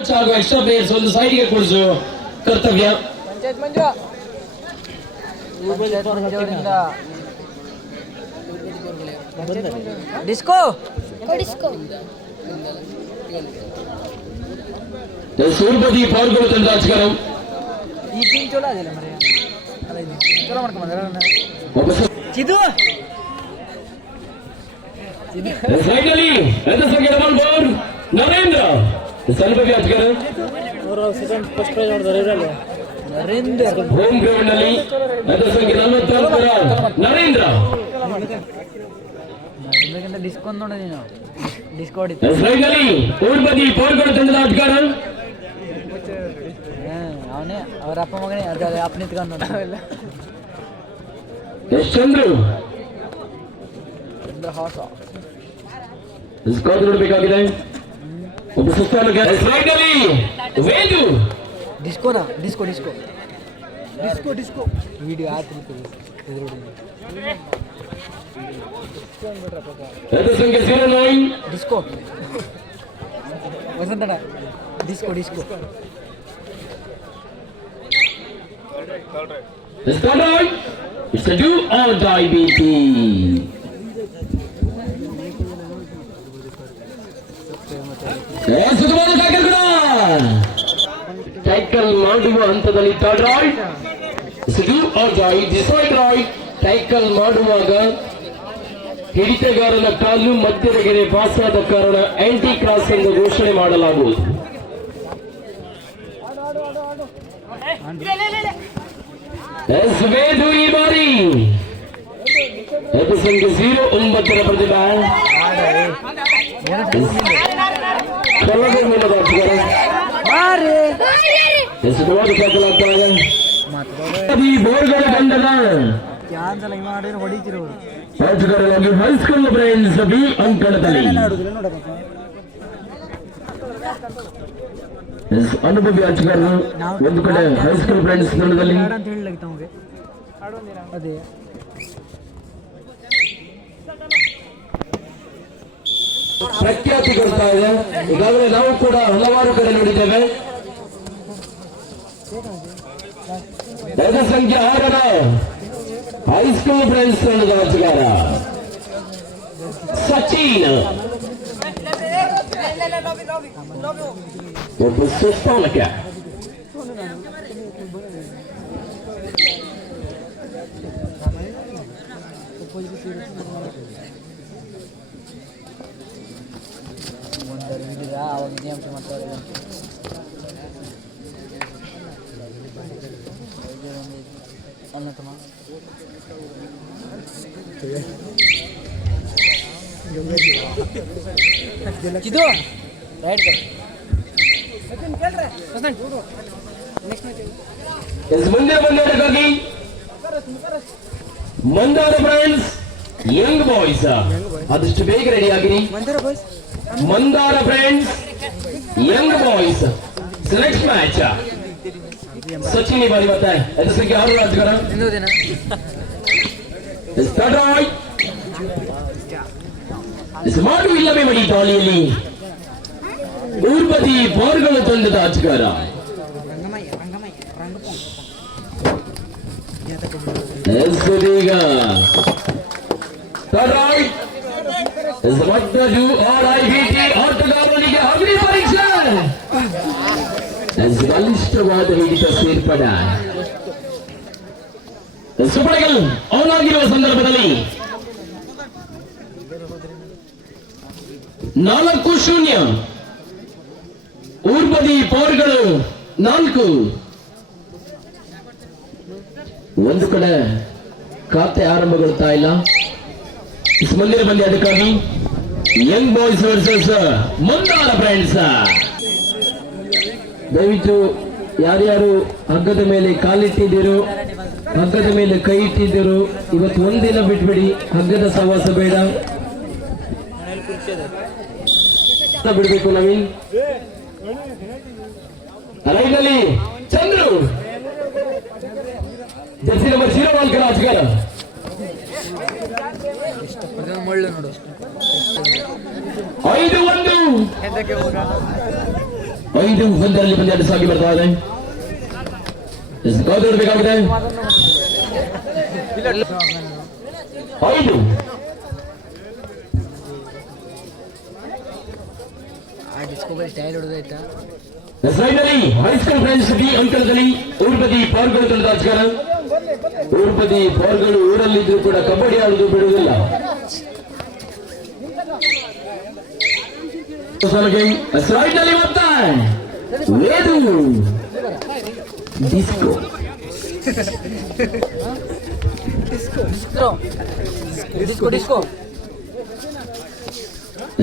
ಹಾಗೂ extra players ಒಂದು ಸೈಡ್ಗೆ ಕುಳಿಸು ಕರ್ತವ್ಯ ಪಂಚಾಯತ್ ಮಂಜು ಪಂಚಾಯತ್ ಮಂಜುವರಿಂದ ಡಿಸ್ಕೋ ಕೊಡಿಸ್ಕೊ ಸೂರ್ಪತಿ ಪಾಲ್ಗೊಳ್ಳು ತಂಡ ರಾಜಕಾರಣ ಈ ಟೀಮ್ ಚಲೋ ಅದಿಲ್ಲ ಮರೆ ಅಲ್ಲ ಇದು ಚಲೋ ಮಾಡ್ಕೊಂಬಂದ್ರ ಒಬ್ಬ ಸ- ಚಿದು ಸೈಡ್ನಲ್ಲಿ ಎಂತ ಸಂಖ್ಯೆ ಡಬಲ್ ಫೋರ್ ನರೇಂದ್ರ ಸ್ವಲ್ಪ ರಾಜಕಾರಣ ಅವರು second first prize ಹೊಡೆದಾರೆ ಇವರಲ್ಲ Narender home ground ನಲ್ಲಿ ಎಂತ ಸಂಖ್ಯೆ ನಲವತ್ನಾಲ್ಕರ ನರೇಂದ್ರ ನರೇಂದ್ರಗಿಂತ ಡಿಸ್ಕೋ ನೋಡ ನೀನು ಡಿಸ್ಕೋ ಹೊಡಿತ ಸೈಡ್ನಲ್ಲಿ ಊರ್ಬದಿ ಪಾಲ್ಗೊಳ್ಳು ತಂಡದ ರಾಜಕಾರಣ ಅವನೇ ಅವ್ರ ಅಪ್ಪ ಮಗನೇ ಅದ ಅಪ್ಪ ನಿಂತ್ಕೊಂಡು ನೋಡ ಎಸ್ ಚಂದ್ರು ಅಂದ್ರೆ ಹಾಸ ಸ್ಕೋರ್ ನೋಡಬೇಕಾಗಿದೆ ఇప్పుడు చూస్తాను కదా ఫైనలీ వేలు డిస్కోనా disco disco disco disco video ఆత్రుకు ఎదురు సంఖ్య zero nine disco వసంతడా disco disco It's the on diabetes. ಹಂತದಲ್ಲಿ ಥರ್ಡ್ ರಾಯ್. ಡೂ ಆರ್ ಡಿಸೈಡ್ ಟೈಕಲ್ ಮಾಡುವಾಗ ಹಿಡಿತಗಾರನ ಕಾಲು ಮಧ್ಯದ ಗೆರೆ ಪಾಸ್ ಆದ ಕಾರಣ ಆಂಟಿ ಕ್ರಾಸ್ ಎಂದು ಘೋಷಣೆ ಮಾಡಲಾಗುವುದು. ಈ ಬಾರಿ. ಸಂಖ್ಯೆ ಜೀರೋ ಒಂಬತ್ತರ ಪ್ರತಿಭಾ. ದಾಖಲಾಗ್ತಾರೆ ಮಾತು ಈ ಎಸ್, ಅನುಭವಿ ರಾಜಕಾರಣ ಒಂದು ಕಡೆ ಹೈಸ್ಕೂಲ್ ಫ್ರೆಂಡ್ಸ್ ತಂಡದಲ್ಲಿ ಪ್ರಖ್ಯಾತಿ ಈಗಾಗಲೇ ನಾವು ಕೂಡ ಹಲವಾರು ಕಡೆ ನೋಡಿದ್ದೇವೆ. ಸಂಖ್ಯೆ ಆರರ ಹೈಸ್ಕೂಲ್ ಬ್ರೈನ್ಸ್ ತಂಡದ ರಾಜಗಾರ ಸಚಿನ್ ಒಬ್ಬ ಸುಸ್ಥಾನಕ್ಕೆ ಒಂದು ಇದಿಲ್ಲ ಅವಾಗ ಇದೇ ಅಂಶ ಮಾಡ್ತಾರೆ ಇದು ರೈಟ್ ಮುಂದೆ ಬಂದವರಿಗಾಗಿ ಮಂದಾರ ಫ್ರೆಂಡ್ಸ್ ಯಂಗ್ ಬಾಯ್ಸ್ ಆದಷ್ಟು ಬೇಗ ರೆಡಿ ಆಗಿರಿ. Mandara friends young boys select match Sachin ಈ ಬಾರಿ ಮತ್ತೆ ಎದು ಸಂಖ್ಯೆ ಆರು ರಾಜಗಾರ ಇನ್ನೋದೇನ ಸ್ಟಾರ್ಟ್ ರಾಯ್ ಮಾಡು ಇಲ್ಲವೇ ಮಡಿ ಟಾಲಿಯಲ್ಲಿ ಊರ್ಬದಿ ಬಾರ್ಗಳು ತಂಡದ ಆಟಗಾರ ರಂಗಮಯ್ಯ ರಂಗಮಯ್ಯ ರಂಗಪ್ಪ ಎಸ್ ಇದೀಗ start Roy S ಮದ್ದದು R I B T ಆಟಗಾರನಿಗೆ ಅಗ್ನಿ ಪರೀಕ್ಷೆ ಎಸ್ ಬಲಿಷ್ಠವಾದ ಹಿಡಿತ ಸೇರ್ಪಡ. ಸುಪಡೆಗಳು ಅವನಾಗಿರುವ ಸಂದರ್ಭದಲ್ಲಿ ನಾಲ್ಕು ಶೂನ್ಯ. ಊರ್ಬದಿ ಪೌರ್ಗಳು ನಾಲ್ಕು. ಒಂದು ಕಡೆ ಖಾತೆ ಆರಂಭಗೊಳ್ತಾ ಇಲ್ಲ. ಮುಂದಿನ ಬಂದಿ ಅದಕ್ಕಾಗಿ. Young boys versus Mandara friends ದಯವಿಟ್ಟು ಯಾರ್ಯಾರು ಹಗ್ಗದ ಮೇಲೆ ಕಾಲಿಟ್ಟಿದ್ದೀರೋ ಹಗ್ಗದ ಮೇಲೆ ಕೈ ಇಟ್ಟಿದ್ದೀರೋ, ಇವತ್ತು ಒಂದಿನ ಬಿಟ್ಬಿಡಿ ಹಗ್ಗದ ಸಹವಾಸ ಬೇಡ. ಬಿಡ್ಬೇಕು ನವೀನ್. ಲೈನಲ್ಲಿ ಚಂದ್ರು. ಜರ್ಸಿ ನಂಬರ್ ಜೀರೋ ಅದೊಂದು ಮುಳ್ಳು ಐದು ಒಂದು. ಐದು ಒಂದರಲ್ಲಿ ಪಂದ್ಯ ಸಾಗಿ ಬರ್ತಾ ಇದೆ. ಕಾದು ನೋಡ್ಬೇಕಾಗಿದೆ. ಐದು. ಹೈಸ್ಕೂಲ್ ಫ್ರೆಂಡ್ಸ್ ಬಿ ಅಂಕಣದಲ್ಲಿ ಊರ್ಬದಿ ಪಾರ್ಗಳು ತಂಡ ರಾಜಕಾರಣ ಊರ್ಪತಿ ಪಾರ್ಗಳು ಊರಲ್ಲಿದ್ರು ಕೂಡ ಕಬಡ್ಡಿ ಆಡುವುದು ಬಿಡುವುದಿಲ್ಲ. ರೈಟ್ನಲ್ಲಿ ಮತ್ತೆ ವೇದು ಡಿಸ್ಕೋ ಡಿಸ್ಕೋ ಡಿಸ್ಕೋ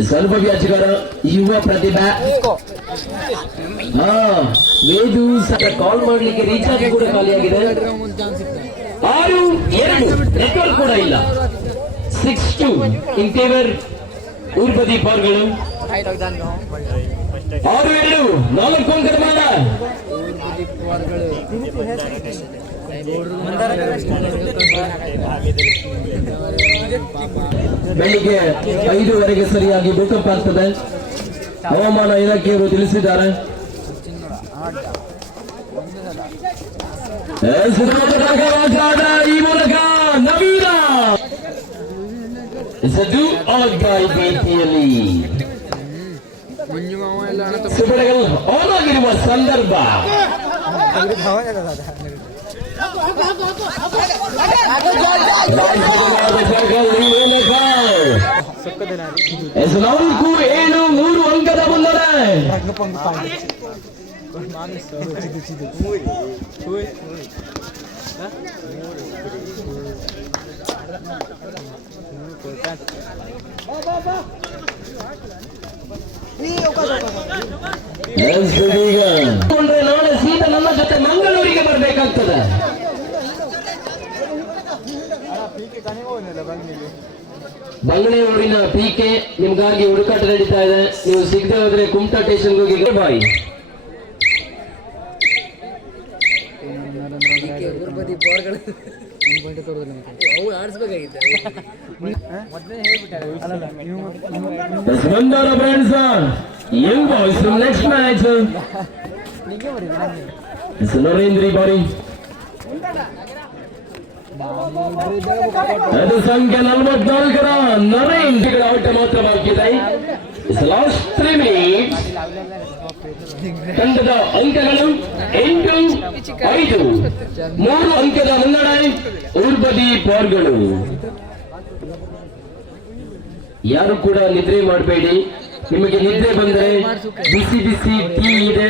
ಸ್ವಲ್ಪ ವ್ಯಾಚಕಾರ ಯುವ ಪ್ರತಿಭಾ ಡಿಸ್ಕೋ ಹಾ ವೇದು ಸಹ ಕಾಲ್ ಮಾಡ್ಲಿಕ್ಕೆ ರೀಚಾರ್ಜ್ ಕೂಡ ಖಾಲಿಯಾಗಿದೆ ಒಂದು ಚಾನ್ಸ್ ಸಿಗ್ತದೆ ಆರು ಎರಡು ನೆಟ್ವರ್ಕ್ ಕೂಡ ಇಲ್ಲ six two in favour ಊರ್ಬದಿ ಪಾರ್ಗಳು height ಆಗಿದ್ದಾನು ಆರು ಎರಡು, ನಾಲ್ಕು ಅಂಕದ ಮಾನ ಬೆಳಿಗ್ಗೆ ಐದುವರೆಗೆ ಸರಿಯಾಗಿ ಭೂಕಂಪ ಆಗ್ತದೆ. ಹವಾಮಾನ ಇಲಾಖೆಯವರು ತಿಳಿಸಿದ್ದಾರೆ. ಈ ಮೂಲಕ ನವೀನ. ಸದ್ದು die ರೀತಿಯಲ್ಲಿ ಸುಬಡಗಳು ಆನ್ ಆಗಿರುವ ಸಂದರ್ಭ ಎಸ್, ನಾಲ್ಕು ಏಳು ಮೂರು ಅಂಕದ ಮುನ್ನಡೆ ಎಸ್, ಈಗ ಕೊಂಡ್ರೆ ನಾಳೆ ಸೀದಾ ನನ್ನ ಜೊತೆ ಮಂಗಳೂರಿಗೆ ಬರ್ಬೇಕಾಗ್ತದೆ. ಬಂಗಳೂರಿನ ಪಿಕೆ ನಿಮ್ಗಾಗಿ ಹುಡುಕಾಟ ನಡೀತಾ ಇದೆ. ನೀವು ಸಿಗದೆ ಹೋದ್ರೆ ಕುಮಟಾ ಸ್ಟೇಷನ್ ಹೋಗಿ ಬಾಯಿ. ಬೋರ್ಗಳು ಬಾಯ್ಸ್ ನೆಕ್ಸ್ಟ್ ಮ್ಯಾಚ್ ನಿಮಗೆ ಬರೀ ನನಗೆ ನರೇಂದ್ರಿ ಬಾರಿ ಅದು ಸಂಖ್ಯೆ ನಲವತ್ನಾಲ್ಕರ ನರೇಂದ್ರ ಔಟ್ ಮಾತ್ರ ಬಾಕಿ ಇದೆ ಲಾಸ್ಟ್ ತ್ರೀ ಮಿನಿಟ್ಸ್ ತಂಡದ ಅಂಕಗಳು ಎಂಟು, ಐದು. ಮೂರು ಅಂಕದ ಮುನ್ನಡೆ ಊರ್ಬದಿ ಪಾರ್ಗಳು. ಯಾರು ಕೂಡ ನಿದ್ರೆ ಮಾಡಬೇಡಿ. ನಿಮಗೆ ನಿದ್ರೆ ಬಂದರೆ ಬಿಸಿ ಬಿಸಿ ಟೀ ಇದೆ,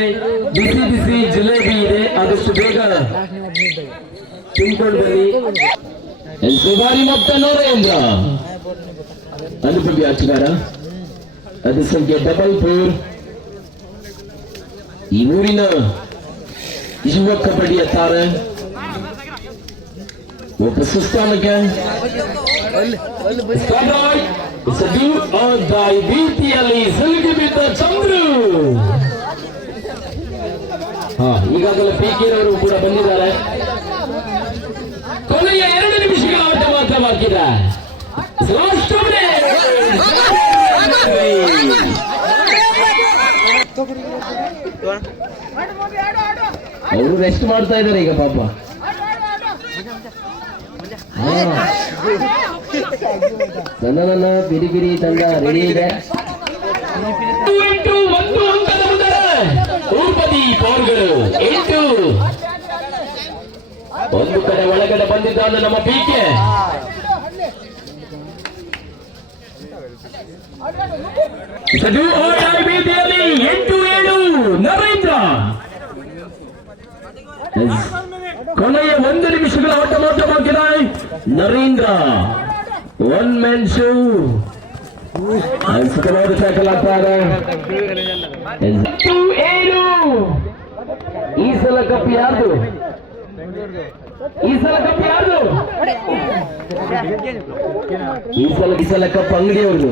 ಬಿಸಿ ಬಿಸಿ ಜಿಲೇಬಿ ಇದೆ. ಆದಷ್ಟು ಬೇಗ ತಿನ್ಕೊಂಡು ಬನ್ನಿ. ಸುಮಾರಿ ಮೊತ್ತ ನರೇಂದ್ರ ಅನುಭವಿ ಆಚಾರ ಅದು ಸಂಖ್ಯೆ ಡಬಲ್ ಫೋರ್ ಈ ಊರಿನ ಯುವ ಕಬಡ್ಡಿಯ ತಾರೆ ಒಬ್ಬ ಸುಸ್ಥಾನಕ್ಕೆ ಭೀತಿಯಲ್ಲಿ ಸಿಲುಕಿ ಬಿದ್ದ ಚಂದ್ರು ಹಾ ಈಗಾಗಲೇ ಪಿ ರವರು ಕೂಡ ಬಂದಿದ್ದಾರೆ ಕೊನೆಯ ಎರಡು ನಿಮಿಷಗಳ ಆಟ ಮಾತ್ರ ಬಾಕಿ ಇದೆ. ಅವರು ರೆಸ್ಟ್ ಮಾಡ್ತಾ ಇದ್ದಾರೆ ಈಗ ಪಾಪ. ನನ್ನ ಬಿರಿ ಬಿರಿ ತಂಡ ರೆಡಿ ಇದೆ. ಒಂದು ಕಡೆ ಒಳಗಡೆ ಬಂದಿದ್ದಾನೆ ನಮ್ಮ ಪೀಕೆ ಸದು ಓಡಾಡಿ ಬೀದಿಯಲ್ಲಿ ಎಂಟು ಏಳು ನರೇಂದ್ರ. ಕೊನೆಯ ಒಂದು ನಿಮಿಷಗಳ ಆಟ ಮಾತ್ರ ಬಾಕಿದೆ ನರೇಂದ್ರ ಒನ್ ಮ್ಯಾನ್ ಶೂ ಸುಖವಾದ ಸೈಕಲ್ ಆಗ್ತಾರೆ ಏಳು. ಈ ಸಲ ಕಪ್ ಯಾರ್ದು? ಈ ಸಲ ಕಪ್ ಯಾರ್ದು? ಈ ಸಲ ಈ ಸಲ ಕಪ್ ಅಂಗಡಿಯವ್ರದು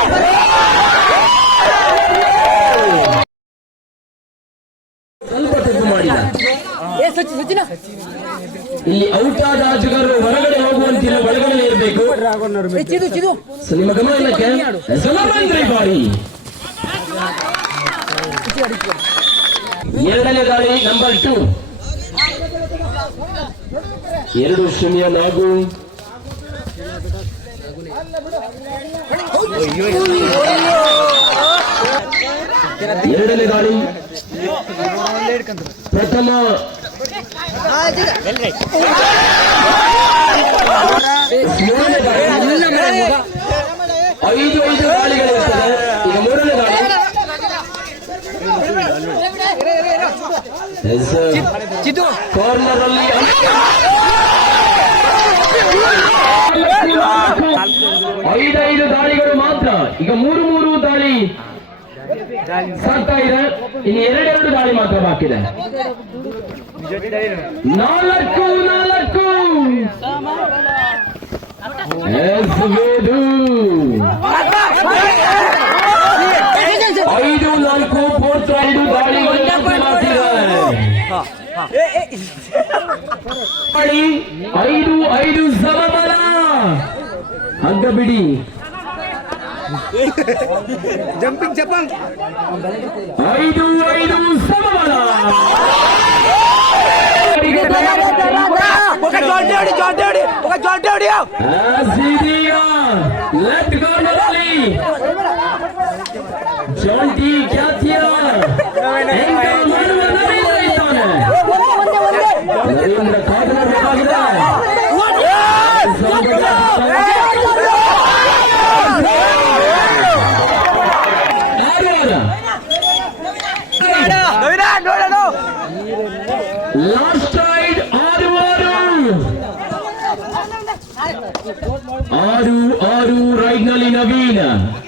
ಇಲ್ಲಿ ಔಟ್ ಆದ ಆಟಗಾರರು ಹೊರಗಡೆ ಹೋಗುವಂತಿಲ್ಲ ಒಳಗಡೆ ಇರಬೇಕು. ಚಿದು ನಿಮ್ಮ ಗಮನಕ್ಕೆ ಸಮಬಂದ್ರಿ ಬಾರಿ. ಎರಡನೇ ದಾಳಿ ನಂಬರ್ ಟು ಎರಡು ಶೂನ್ಯ ನಾಗು ಎರಡನೇ ದಾಳಿ ಪ್ರಥಮ ಐದು ಐದು ದಾಳಿಗಳಿರ್ತದೆ ಈಗ ಮೂರನೇ ದಾಳಿ ಕಾರ್ನರ್ ಅಲ್ಲಿ ಐದೈದು ದಾಳಿಗಳು ಮಾತ್ರ. ಈಗ ಮೂರು ಮೂರು ದಾಳಿ ಸಾಕ್ತಾ ಇದೆ. ಇನ್ನು ಎರಡೆರಡು ದಾಳಿ ಮಾತ್ರ ಬಾಕಿ ಇದೆ ನಾಲ್ಕು ನಾಲ್ಕು ಎಸೆದು. ಐದು ನಾಲ್ಕು ಫೋರ್ತ್ ಐದು ದಾಳಿಗಳು ಬಾಕಿ ಇದೆ. ದಾಳಿ ಐದು ಐದು ಸಮಬಲ ಹಗ್ಗ ಬಿಡಿ ಜಂಪಿಂಗ್ ಜಪಾಂಗ್ ಐದು ಐದು ಸಮಬಲ ఒక జోడేడి జోడేడి ఒక జోడేడి లెట్ గో నరలి జోంటీ maravilha.